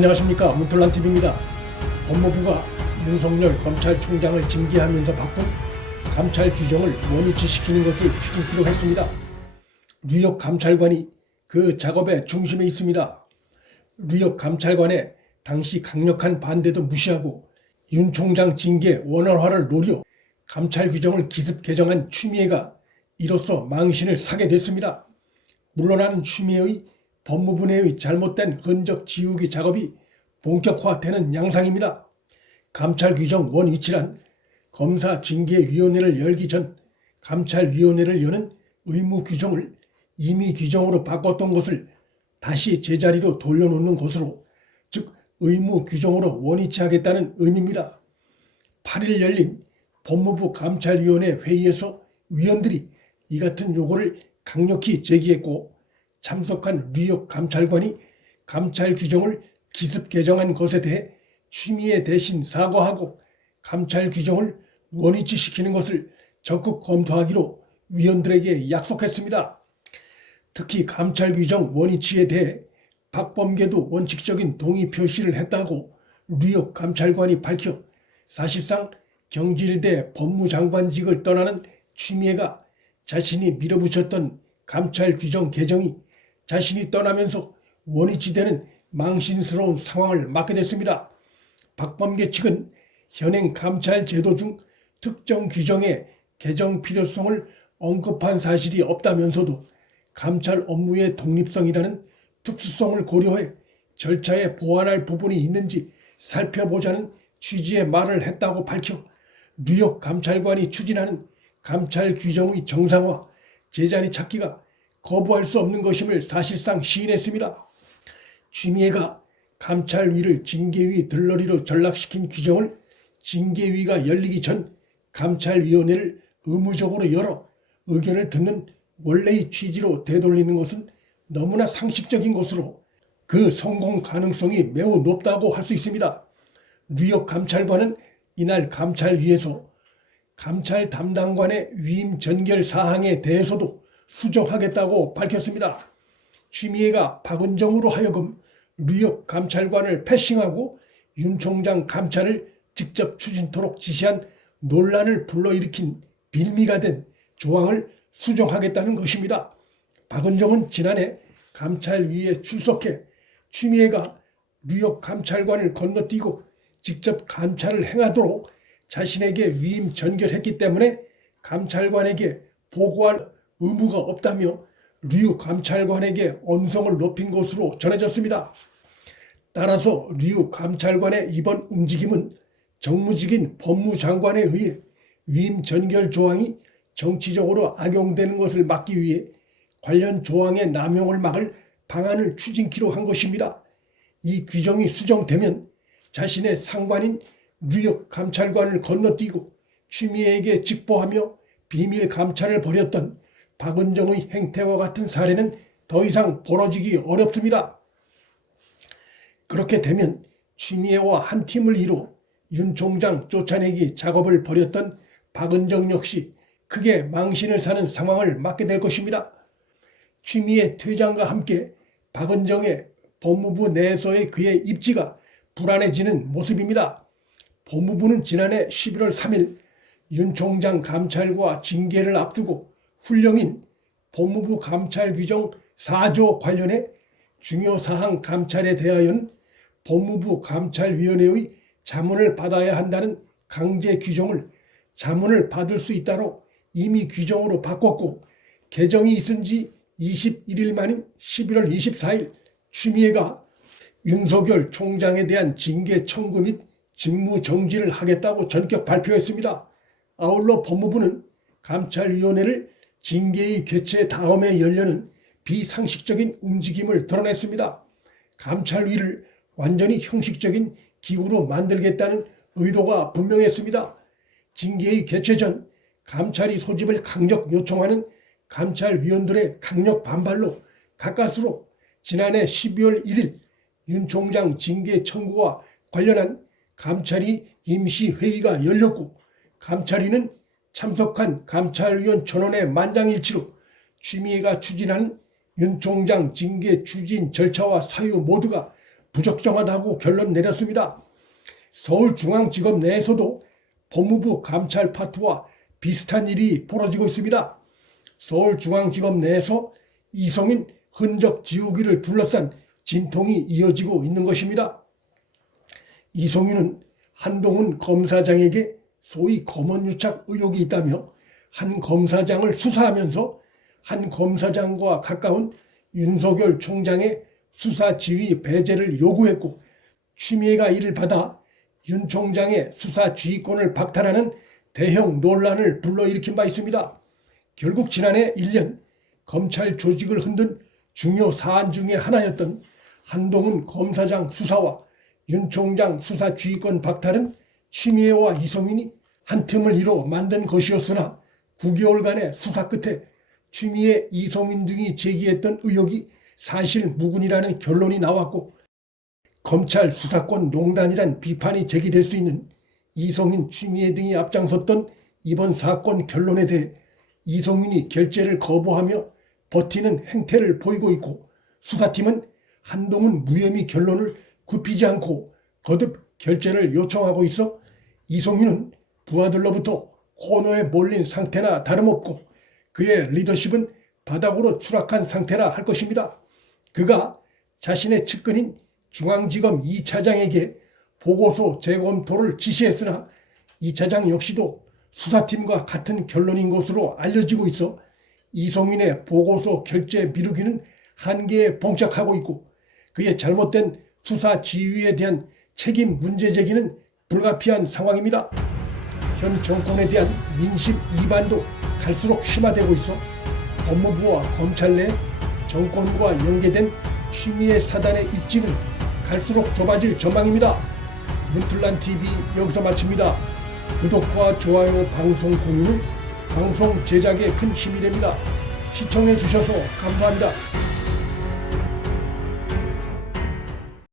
안녕하십니까, 문틀란TV입니다. 법무부가 윤석열 검찰총장을 징계하면서 바꾼 감찰 규정을 원위치시키는 것을 추진키로 했습니다. 뉴욕 감찰관이 그 작업의 중심에 있습니다. 뉴욕 감찰관의 당시 강력한 반대도 무시하고 윤 총장 징계 원활화를 노려 감찰 규정을 기습 개정한 추미애가 이로써 망신을 사게 됐습니다. 물러나는 추미애의 법무부 내의 잘못된 흔적 지우기 작업이 본격화되는 양상입니다. 감찰 규정 원위치란 검사 징계위원회를 열기 전 감찰위원회를 여는 의무 규정을 임의 규정으로 바꿨던 것을 다시 제자리로 돌려놓는 것으로, 즉 의무 규정으로 원위치하겠다는 의미입니다. 8일 열린 법무부 감찰위원회 회의에서 위원들이 이 같은 요구를 강력히 제기했고, 참석한 뉴욕 감찰관이 감찰 규정을 기습 개정한 것에 대해 추미애 대신 사과하고 감찰 규정을 원위치시키는 것을 적극 검토하기로 위원들에게 약속했습니다. 특히 감찰 규정 원위치에 대해 박범계도 원칙적인 동의 표시를 했다고 뉴욕 감찰관이 밝혀, 사실상 경질대 법무장관직을 떠나는 추미애가 자신이 밀어붙였던 감찰 규정 개정이 자신이 떠나면서 원위치되는 망신스러운 상황을 맞게 됐습니다. 박범계 측은 현행 감찰 제도 중 특정 규정의 개정 필요성을 언급한 사실이 없다면서도 감찰 업무의 독립성이라는 특수성을 고려해 절차에 보완할 부분이 있는지 살펴보자는 취지의 말을 했다고 밝혀, 뉴욕 감찰관이 추진하는 감찰 규정의 정상화, 제자리 찾기가 거부할 수 없는 것임을 사실상 시인했습니다. 추미애가 감찰위를 징계위 들러리로 전락시킨 규정을 징계위가 열리기 전 감찰위원회를 의무적으로 열어 의견을 듣는 원래의 취지로 되돌리는 것은 너무나 상식적인 것으로 그 성공 가능성이 매우 높다고 할 수 있습니다. 뉴욕 감찰관은 이날 감찰위에서 감찰 담당관의 위임 전결 사항에 대해서도 수정하겠다고 밝혔습니다. 추미애가 박은정으로 하여금 뉴욕 감찰관을 패싱하고 윤 총장 감찰을 직접 추진토록 지시한 논란을 불러일으킨 빌미가 된 조항을 수정하겠다는 것입니다. 박은정은 지난해 감찰위에 출석해 추미애가 뉴욕 감찰관을 건너뛰고 직접 감찰을 행하도록 자신에게 위임 전결했기 때문에 감찰관에게 보고할 의무가 없다며 뉴욕 감찰관에게 언성을 높인 것으로 전해졌습니다. 따라서 뉴욕 감찰관의 이번 움직임은 정무직인 법무장관에 의해 위임 전결 조항이 정치적으로 악용되는 것을 막기 위해 관련 조항의 남용을 막을 방안을 추진키로 한 것입니다. 이 규정이 수정되면 자신의 상관인 뉴욕 감찰관을 건너뛰고 추미애에게 직보하며 비밀 감찰을 벌였던 박은정의 행태와 같은 사례는 더 이상 벌어지기 어렵습니다. 그렇게 되면 추미애와 한 팀을 이뤄 윤 총장 쫓아내기 작업을 벌였던 박은정 역시 크게 망신을 사는 상황을 맞게 될 것입니다. 추미애 퇴장과 함께 박은정의 법무부 내에서의 그의 입지가 불안해지는 모습입니다. 법무부는 지난해 11월 3일 윤 총장 감찰과 징계를 앞두고 훈령인 법무부 감찰 규정 4조 관련해 중요 사항 감찰에 대하여는 법무부 감찰위원회의 자문을 받아야 한다는 강제 규정을 자문을 받을 수 있도록 임의 규정으로 바꿨고, 개정이 있은 지 21일 만인 11월 24일 추미애가 윤석열 총장에 대한 징계 청구 및 직무 정지를 하겠다고 전격 발표했습니다. 아울러 법무부는 감찰위원회를 징계의 개최 다음에 열려는 비상식적인 움직임을 드러냈습니다. 감찰위를 완전히 형식적인 기구로 만들겠다는 의도가 분명했습니다. 징계의 개최 전 감찰위 소집을 강력 요청하는 감찰위원들의 강력 반발로 가까스로 지난해 12월 1일 윤 총장 징계 청구와 관련한 감찰위 임시회의가 열렸고, 감찰위는 참석한 감찰위원 전원의 만장일치로 추미애가 추진하는 윤 총장 징계 추진 절차와 사유 모두가 부적정하다고 결론 내렸습니다. 서울중앙지검 내에서도 법무부 감찰 파트와 비슷한 일이 벌어지고 있습니다. 서울중앙지검 내에서 이성인 흔적 지우기를 둘러싼 진통이 이어지고 있는 것입니다. 이성인은 한동훈 검사장에게 소위 검언유착 의혹이 있다며 한 검사장을 수사하면서 한 검사장과 가까운 윤석열 총장의 수사 지휘 배제를 요구했고, 추미애가 이를 받아 윤 총장의 수사 지휘권을 박탈하는 대형 논란을 불러일으킨 바 있습니다. 결국 지난해 1년 검찰 조직을 흔든 중요 사안 중의 하나였던 한동훈 검사장 수사와 윤 총장 수사 지휘권 박탈은 추미애와 이성인이 한 틈을 이뤄 만든 것이었으나 9개월간의 수사 끝에 추미애, 이성인 등이 제기했던 의혹이 사실 무근이라는 결론이 나왔고, 검찰 수사권 농단이란 비판이 제기될 수 있는 이성인, 추미애 등이 앞장섰던 이번 사건 결론에 대해 이성인이 결재를 거부하며 버티는 행태를 보이고 있고, 수사팀은 한동훈 무혐의 결론을 굽히지 않고 거듭 결재를 요청하고 있어 이성인은 부하들로부터 코너에 몰린 상태나 다름없고 그의 리더십은 바닥으로 추락한 상태라 할 것입니다. 그가 자신의 측근인 중앙지검 2차장에게 보고서 재검토를 지시했으나 2차장 역시도 수사팀과 같은 결론인 것으로 알려지고 있어 이성인의 보고서 결재 미루기는 한계에 봉착하고 있고, 그의 잘못된 수사 지휘에 대한 책임 문제 제기는 불가피한 상황입니다. 현 정권에 대한 민심 이반도 갈수록 심화되고 있어 법무부와 검찰 내 정권과 연계된 추미애 사단의 입지는 갈수록 좁아질 전망입니다. 문틀란TV 여기서 마칩니다. 구독과 좋아요, 방송 공유는 방송 제작에 큰 힘이 됩니다. 시청해 주셔서 감사합니다.